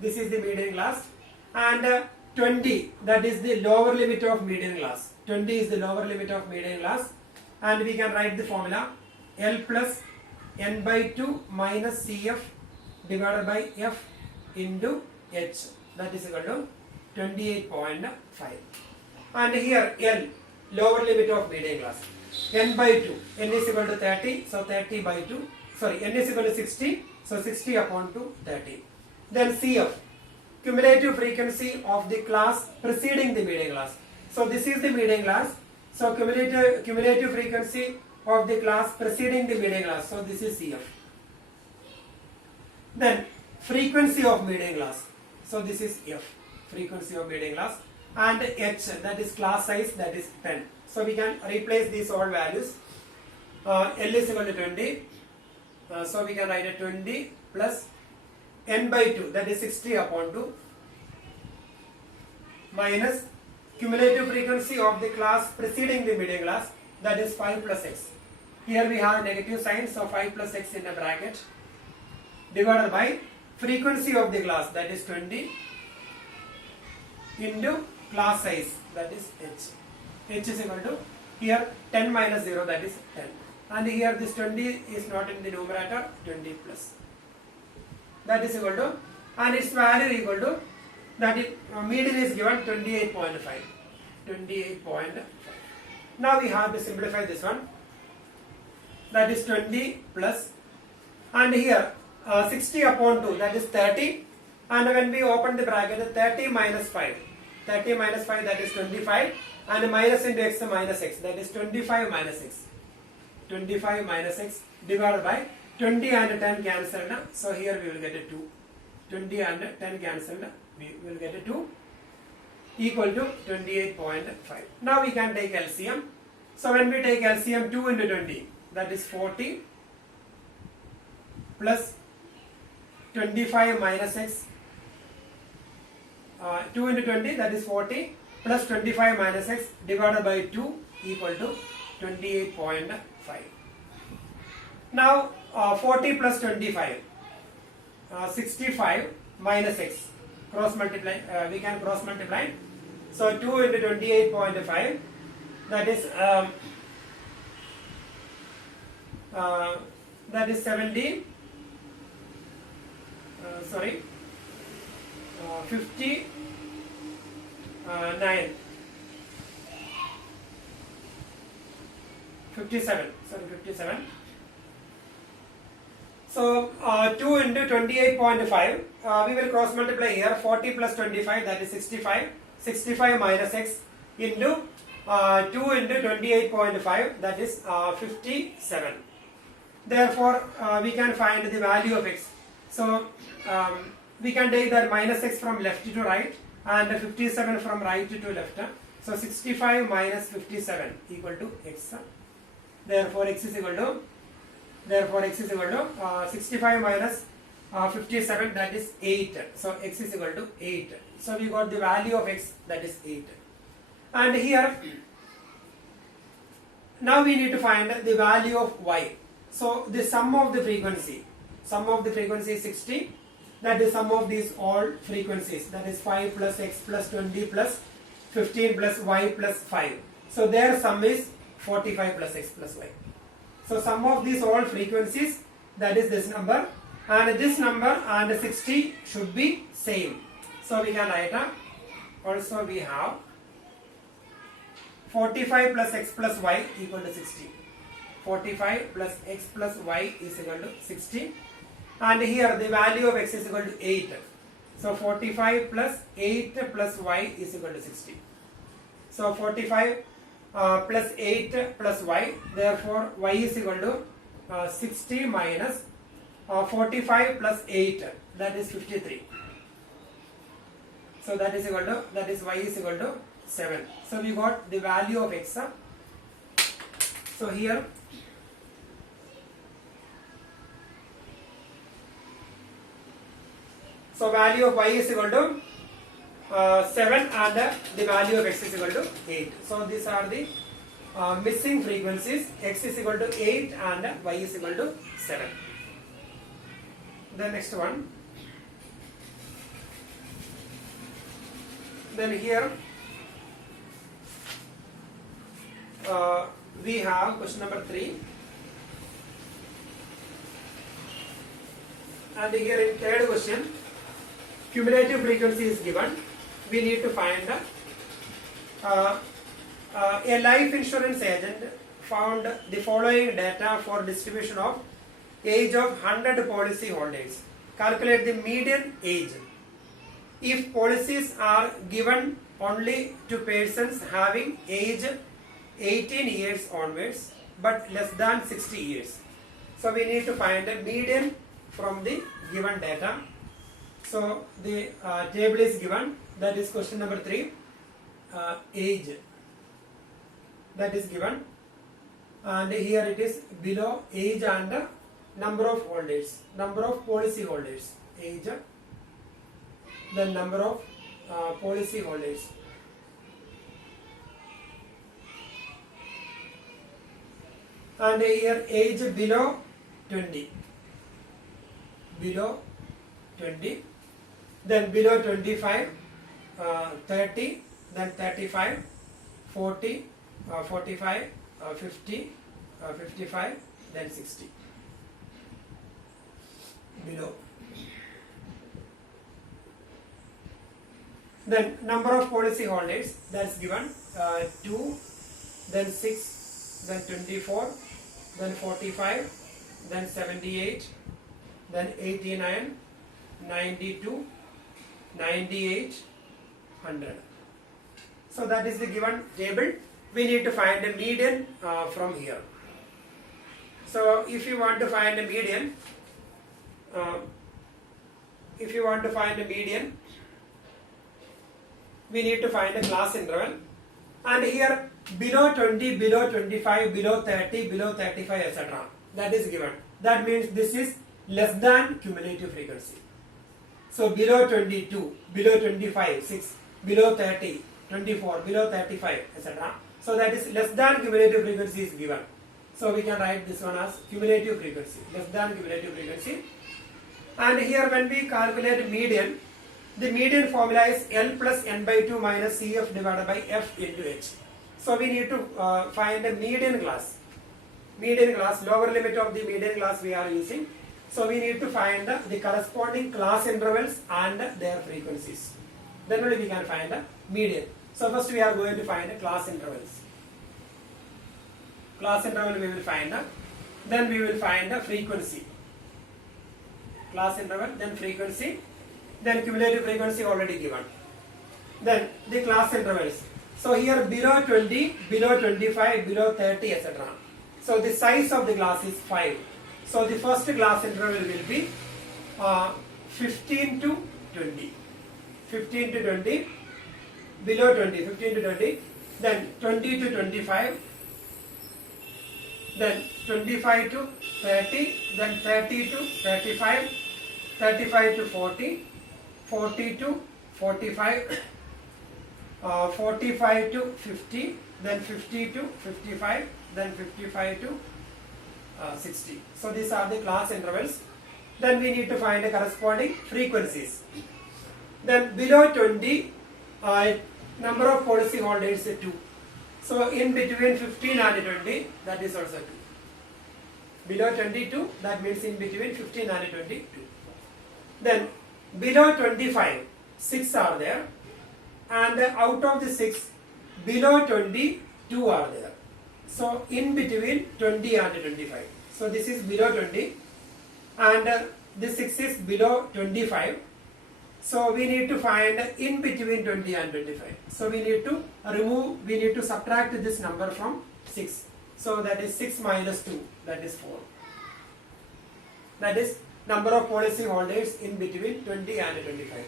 This is the median class. And 20, that is the lower limit of median class. 20 is the lower limit of median class. And we can write the formula L plus n by 2 minus CF divided by F into H. That is equal to 28.5. And here L, lower limit of median class. N by 2. N is equal to 30. So 30 by 2. Sorry, n is equal to 60. So 60 upon 2, 30. Then CF, cumulative frequency of the class preceding the median class. So this is the median class. So cumulative frequency of the class preceding the median class. So this is CF. Then frequency of median class. So this is F, frequency of median class. And H, that is class size, that is 10. So we can replace these all values. L is equal to 20. So we can write a 20 plus n by 2, that is 60 upon 2, minus cumulative frequency of the class preceding the median class, that is 5 plus x. Here we have negative sign, so 5 plus x in a bracket, divided by frequency of the class, that is 20, into class size, that is h. H is equal to here 10 minus 0, that is 10. And here this 20 is not in the numerator, 20 plus. That is equal to, and its value equal to, that is, median is given 28.5. 28.5. Now we have to simplify this one. That is 20 plus, and here 60 upon 2, that is 30. And when we open the bracket, 30 minus 5. 30 minus 5, that is 25. And minus into x, minus x, that is 25 minus x. 25 minus x divided by 20 and 10 cancelled. So here we will get a 2. 20 and 10 cancelled. We will get a 2 equal to 28.5. Now we can take LCM. So when we take LCM, 2 into 20, that is 40 plus 25 minus x. 2 into 20, that is 40 plus 25 minus x divided by 2 equal to 28.5. Now 40 plus 25, 65 minus x. Cross multiply, we can cross multiply. So 2 into 28.5, that is 70. 59. 57. Sorry, 57. So 2 into 28.5, we will cross multiply here. 40 plus 25, that is 65. 65 minus x into 2 into 28.5, that is 57. Therefore, we can find the value of x. So we can take that minus x from left to right and 57 from right to left. So 65 minus 57 equal to x. Therefore x is equal to 65 minus 57, that is 8. So x is equal to 8. So we got the value of x, that is 8. And here now we need to find the value of y. So the sum of the frequency is 60. That is sum of these all frequencies, that is 5 plus x plus 20 plus 15 plus y plus 5. So their sum is 45 plus x plus y. So sum of these all frequencies, that is this number, and this number and 60 should be same. So we can write also we have 45 plus x plus y equal to 60. 45 plus x plus y is equal to 60. And here the value of x is equal to 8. So 45 plus 8 plus y is equal to 60. So 45 plus 8 plus y, therefore y is equal to 60 minus 45 plus 8, that is 53. So that is equal to, that is y is equal to 7. So we got the value of x. So here value of y is equal to 7 and the value of x is equal to 8. So these are the missing frequencies. X is equal to 8 and y is equal to 7. The next one. Then here we have question number 3. And here in third question, cumulative frequency is given. We need to find a life insurance agent found the following data for distribution of age of 100 policy holders. Calculate the median age. If policies are given only to persons having age 18 years onwards but less than 60 years. So we need to find a median from the given data. So the table is given, that is question number 3, age, that is given, and here it is below age and number of holders, number of policy holders, age, the number of policy holders. And here age below 20, then below 25, 30, then 35, 40, 45, 50, 55, then 60. Below. Then number of policy holders, that's given 2, then 6, then 24, then 45, then 78, then 89, 92, 98, 100. So that is the given table. We need to find a median from here. So if you want to find a median, we need to find a class interval, and here below 20, below 25, below 30, below 35, etc. That is given. That means this is less than cumulative frequency. So below 22, below 25, 6, below 30, 24, below 35, etc. So that is less than cumulative frequency is given. So we can write this one as cumulative frequency, less than cumulative frequency. And here when we calculate median, the median formula is L plus n by 2 minus Cf divided by F into H. So we need to find a median class. Median class, lower limit of the median class we are using. So we need to find the corresponding class intervals and their frequencies. Then only we can find the median. So first we are going to find the class intervals. Class interval we will find, then we will find the frequency. Class interval, then frequency, then cumulative frequency already given. Then the class intervals. So here below 20, below 25, below 30, etc. So the size of the class is 5. So the first class interval will be 15 to 20. 15 to 20, below 20, 15 to 20, then 20 to 25, then 25 to 30, then 30 to 35, 35 to 40, 40 to 45, 45 to 50, then 50 to 55, then 55 to 60. So these are the class intervals. Then we need to find the corresponding frequencies. Then below 20, number of policy holders is 2. So in between 15 and 20, that is also 2. Below 22, that means in between 15 and 22. Then below 25, 6 are there, and out of the 6, below 20, 2 are there. So in between 20 and 25. So this is below 20, and this 6 is below 25. So we need to find in between 20 and 25. So we need to subtract this number from 6. So that is 6 minus 2, that is 4. That is number of policy holders in between 20 and 25.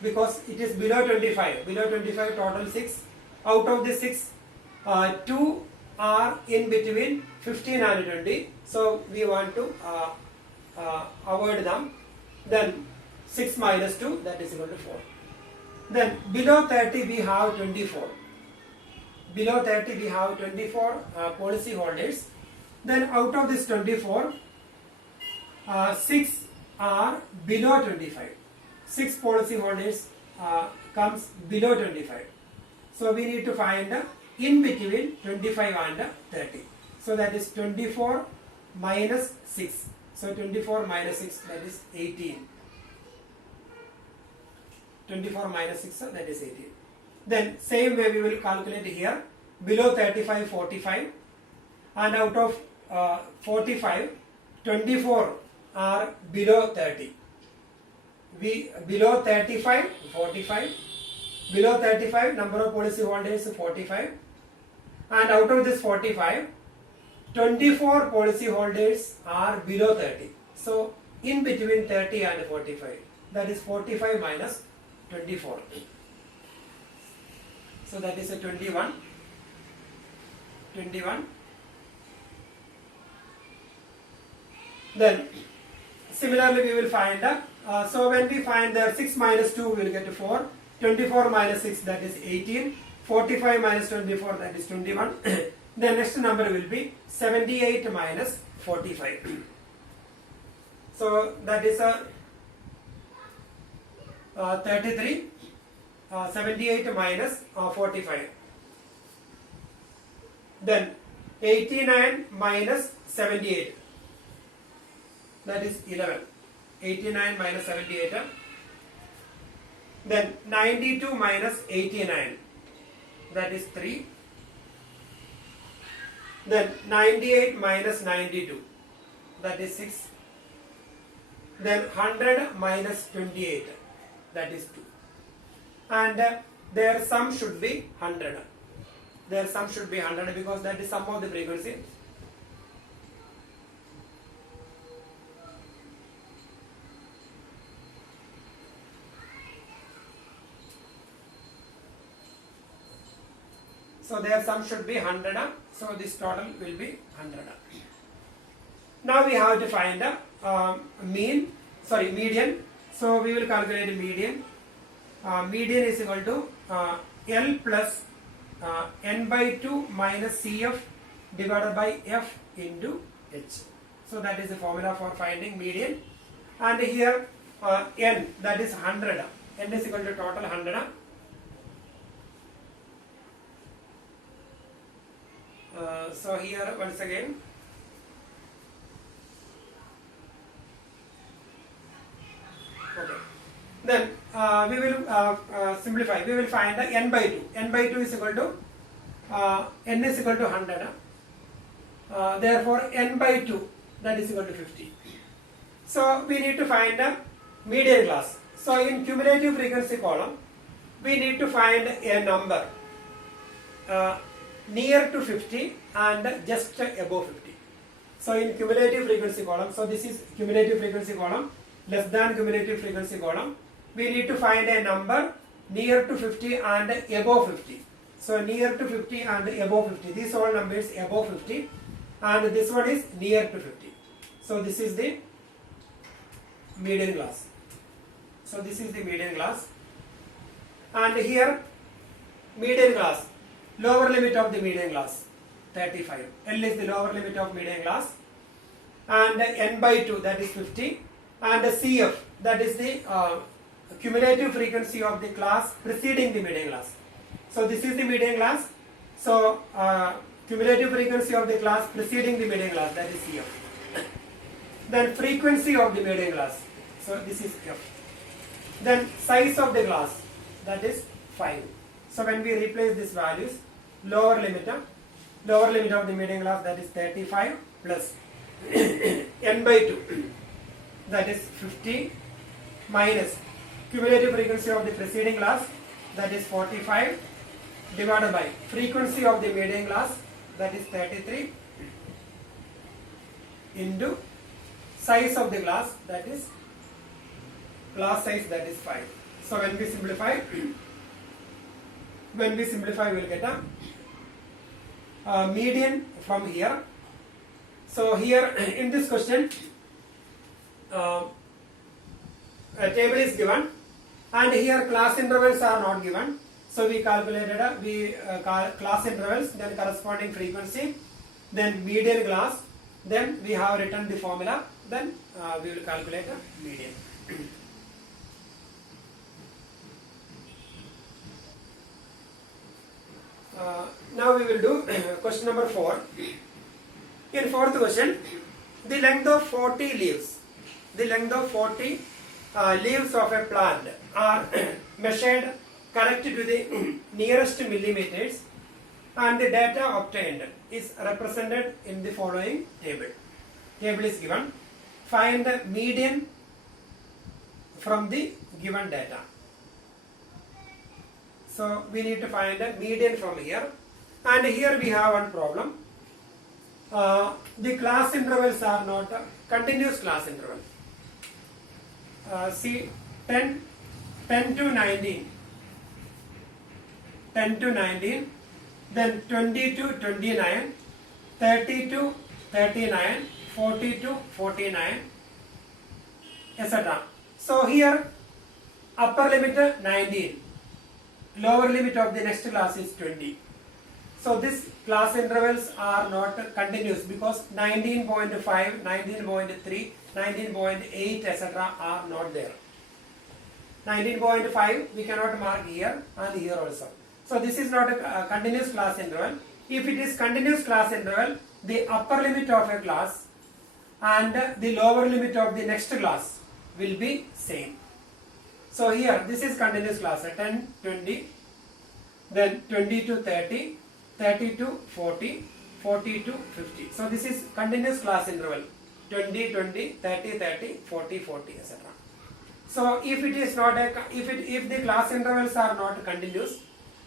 Because it is below 25. Below 25 total 6. Out of the 6, 2 are in between 15 and 20. So we want to avoid them. Then 6 minus 2, that is equal to 4. Then below 30 we have 24. Below 30 we have 24 policy holders. Then out of this 24, 6 are below 25. 6 policy holders comes below 25. So we need to find in between 25 and 30. So that is 24 minus 6. So 24 minus 6, that is 18. 24 minus 6, that is 18. Then same way we will calculate here. Below 35, 45, and out of 45, 24 are below 30. Below 35, 45. Below 35, number of policy holders is 45. And out of this 45, 24 policy holders are below 30. So in between 30 and 45, that is 45 minus 24. So that is a 21. 21. Then similarly we will find so when we find the 6 minus 2 we will get to 4. 24 minus 6, that is 18. 45 minus 24, that is 21. The next number will be 78 minus 45. So that is a 33. 78 minus 45. Then 89 minus 78, that is 11. 89 minus 78. Then 92 minus 89, that is 3. Then 98 minus 92, that is 6. Then 100 minus 28, that is 2. And their sum should be 100. Their sum should be 100 because that is sum of the frequency. So their sum should be 100. So this total will be 100. Now we have to find the median. So we will calculate the median. Median is equal to L plus n by 2 minus Cf divided by f into h. So that is the formula for finding median. And here n, that is 100. N is equal to total 100. So here once again, okay. Then we will simplify. We will find the n by 2. N by 2 is equal to n is equal to 100. Therefore, n by 2, that is equal to 50. So we need to find the median class. So in cumulative frequency column, we need to find a number near to 50 and just above 50. So in cumulative frequency column, so this is cumulative frequency column, less than cumulative frequency column, we need to find a number near to 50 and above 50. So near to 50 and above 50, these all numbers above 50, and this one is near to 50. So this is the median class. So this is the median class, and here median class, lower limit of the median class 35. L is the lower limit of median class, and n by 2, that is 50, and CF, that is the cumulative frequency of the class preceding the median class. So this is the median class. So cumulative frequency of the class preceding the median class, that is CF. Then frequency of the median class, so this is F. Then size of the class, that is 5. So when we replace these values, lower limit of the median class, that is 35 plus n by 2, that is 50, minus cumulative frequency of the preceding class, that is 45, divided by frequency of the median class, that is 33, into size of the class, that is class size, that is 5. So when we simplify, we will get a median from here. So here in this question, a table is given, and here class intervals are not given. So we calculated class intervals, then corresponding frequency, then median class, then we have written the formula, then we will calculate the median. Now we will do question number 4. In fourth question, the length of 40 leaves, leaves of a plant are measured correct to the nearest millimeters, and the data obtained is represented in the following table. Table is given. Find the median from the given data. So we need to find a median from here, and here we have one problem. The class intervals are not continuous class interval. See 10 to 19, 10 to 19, then 20 to 29, 30 to 39, 40 to 49, etc. So here upper limit 19, lower limit of the next class is 20. So these class intervals are not continuous because 19.5, 19.3, 19.8, etc. are not there. 19.5 we cannot mark here and here also. So this is not a continuous class interval. If it is continuous class interval, the upper limit of a class and the lower limit of the next class will be same. So here this is continuous class 10, 20, then 20 to 30, 30 to 40, 40 to 50. So this is continuous class interval 20, 20, 30, 30, 40, 40, etc. So if it is not if the class intervals are not continuous,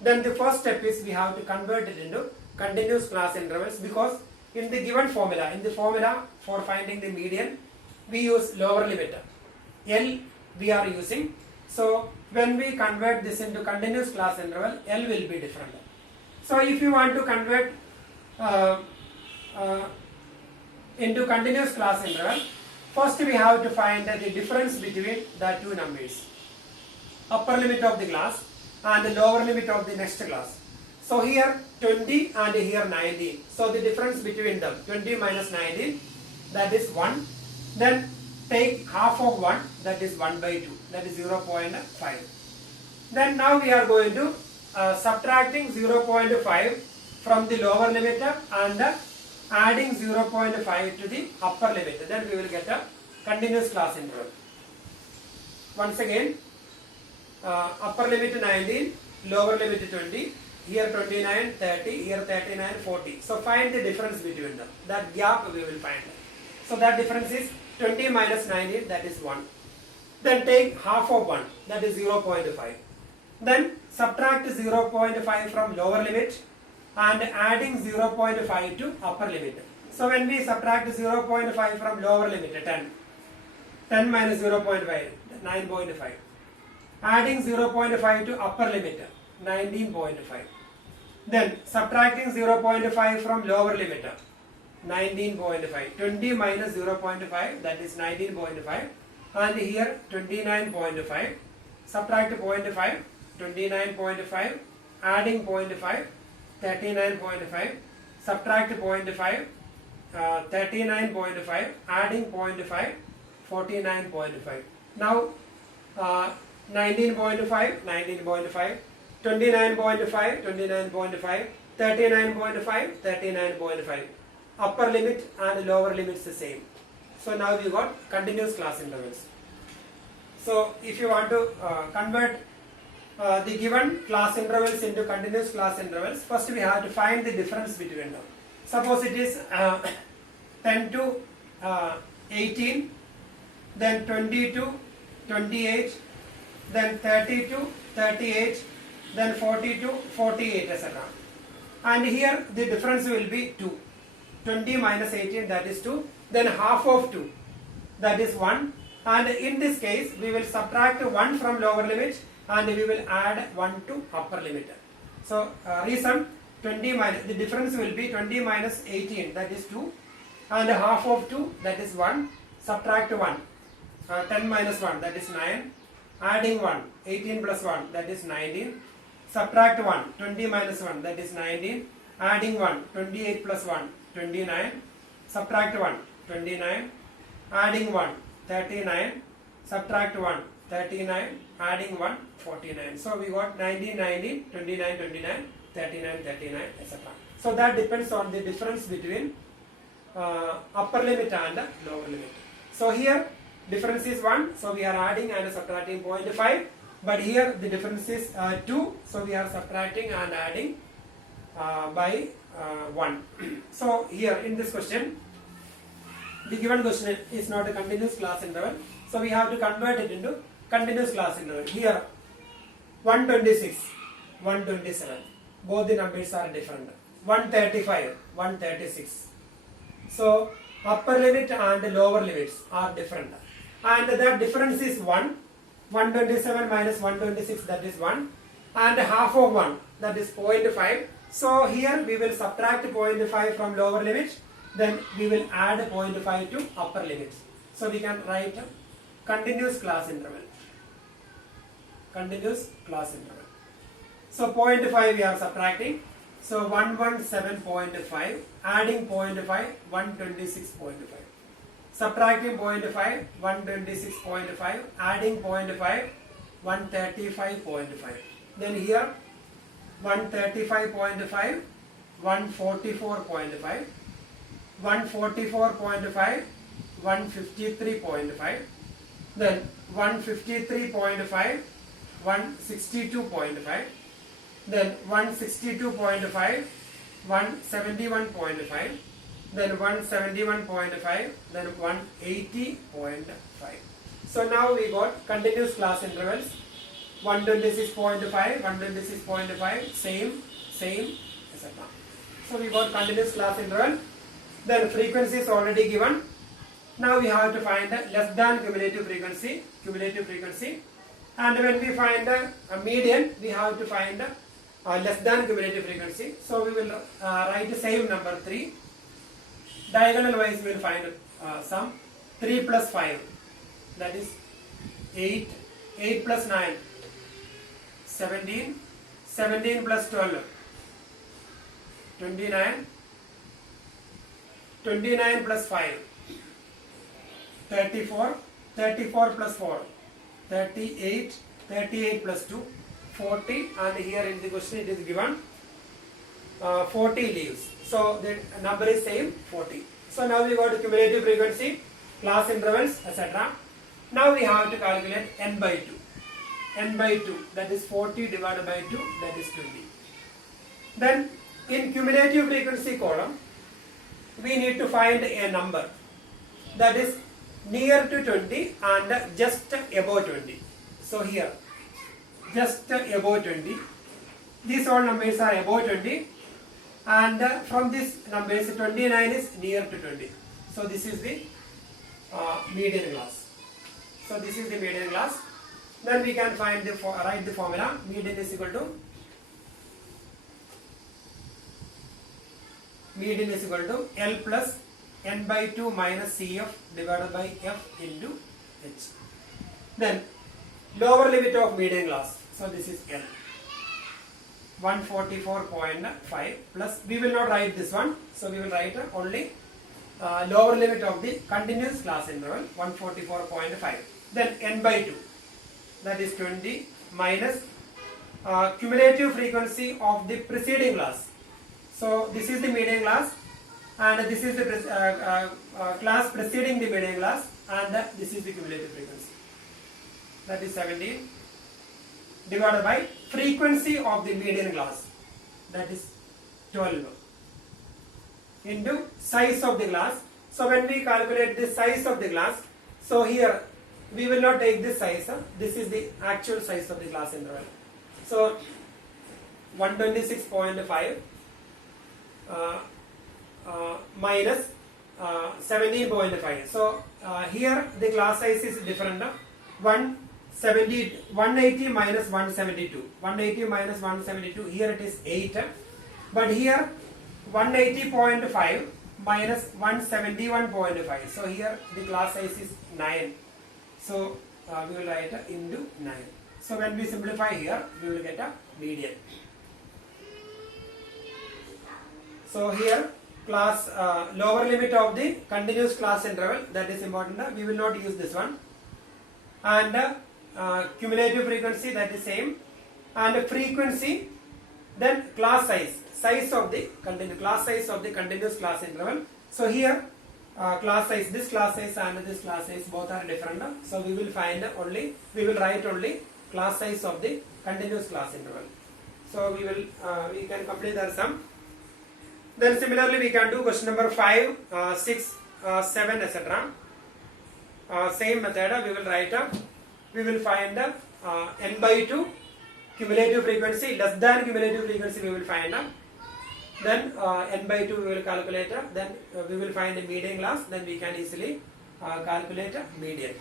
then the first step is we have to convert it into continuous class intervals, because in the given formula, in the formula for finding the median, we use lower limit. L we are using. So when we convert this into continuous class interval, L will be different. So if you want to convert into continuous class interval, first we have to find the difference between the two numbers, upper limit of the class and the lower limit of the next class. So here 20 and here 19. So the difference between them, 20 minus 19, that is 1. Then take half of 1, that is 1 by 2, that is 0.5. Then now we are going to subtracting 0.5 from the lower limit and adding 0.5 to the upper limit. Then we will get a continuous class interval. Once again, upper limit 19, lower limit 20, here 29, 30, here 39, 40. So find the difference between them. That gap we will find. So that difference is 20 minus 19, that is 1. Then take half of 1, that is 0.5. Then subtract 0.5 from lower limit and adding 0.5 to upper limit. So when we subtract 0.5 from lower limit, 10. 10 minus 0.5, 9.5. Adding 0.5 to upper limit, 19.5. Then subtracting 0.5 from lower limit, 19.5. 20 minus 0.5, that is 19.5. And here 29.5. Subtract 0.5, 29.5. Adding 0.5, 39.5. Subtract 0.5, 39.5. Adding 0.5, 49.5. Now 19.5, 19.5. 29.5, 29.5, 39.5, 39.5. Upper limit and lower limits the same. So now we got continuous class intervals. So if you want to convert the given class intervals into continuous class intervals, first we have to find the difference between them. Suppose it is 10 to 18, then 20 to 28, then 30 to 38, then 40 to 48, etc. And here the difference will be 2. 20 minus 18, that is 2. Then half of 2, that is 1. And in this case, we will subtract 1 from lower limit and we will add 1 to upper limit. So reason 20 minus, the difference will be 20 minus 18, that is 2. And half of 2, that is 1. Subtract 1. 10 minus 1, that is 9. Adding 1, 18 plus 1, that is 19. Subtract 1, 20 minus 1, that is 19. Adding 1, 28 plus 1, 29. Subtract 1, 29. Adding 1, 39. Subtract 1, 39. Adding 1, 49. So we got 19, 19, 29, 29, 39, 39, etc. So that depends on the difference between upper limit and lower limit. So here difference is 1, so we are adding and subtracting 0.5. But here the difference is 2, so we are subtracting and adding by 1. So here in this question, the given question is not a continuous class interval, so we have to convert it into continuous class interval. Here 126, 127, both the numbers are different. 135, 136. So upper limit and lower limits are different, and that difference is 1. 127 minus 126, that is 1, and half of 1, that is 0.5. So here we will subtract 0.5 from lower limit, then we will add 0.5 to upper limit. So we can write continuous class interval. Continuous class interval. So 0.5 we are subtracting. So 117.5, adding 0.5, 126.5. Subtracting 0.5, 126.5, adding 0.5, 135.5. Then here 135.5, 144.5, 144.5, 153.5, then 153.5, 162.5, then 162.5, 171.5, then 171.5, then 180.5. So now we got continuous class intervals. 126.5, 126.5, same, etc. So we got continuous class interval. Then frequency is already given. Now we have to find the less than cumulative frequency, and when we find a median, we have to find less than cumulative frequency. So we will write the same number 3. Diagonal wise we will find sum 3 plus 5, that is 8, 8 plus 9, 17, 17 plus 12, 29 plus 5, 34, 34 plus 4, 38, 38 plus 2, 40, and here in the question it is given 40 leaves. So the number is same, 40. So now we got cumulative frequency, class intervals, etc. Now we have to calculate n by 2. N by 2, that is 40 divided by 2, that is 20. Then in cumulative frequency column, we need to find a number that is near to 20 and just above 20. So here, just above 20. These all numbers are above 20, and from these numbers 29 is near to 20. So this is the median class. So this is the median class. Then we can find the write the formula. Median is equal to L plus n by 2 minus Cf divided by F into H. Then lower limit of median class. So this is L. 144.5 plus, we will not write this one. So we will write only lower limit of the continuous class interval, 144.5. Then n by 2. That is 20 minus cumulative frequency of the preceding class. So this is the median class, and this is the class preceding the median class, and this is the cumulative frequency. That is 17 divided by frequency of the median class, that is 12, into size of the class. So when we calculate the size of the class, so here we will not take this size, this is the actual size of the class interval. So 126.5 minus 17.5. So here the class size is different. 180 minus 172. 180 minus 172, here it is 8. But here 180.5 minus 171.5. So here the class size is 9. So we will write into 9. So when we simplify here, we will get a median. So here class lower limit of the continuous class interval, that is important. We will not use this one. And cumulative frequency, that is same. And frequency, then class size of the class size of the continuous class interval. So here class size, this class size and this class size both are different. So we will write only class size of the continuous class interval. So we can complete our sum. Then similarly we can do question number 5, 6, 7, etc. Same method. We will find n by 2 cumulative frequency, less than cumulative frequency we will find. Then n by 2 we will calculate. Then we will find the median class. Then we can easily calculate median.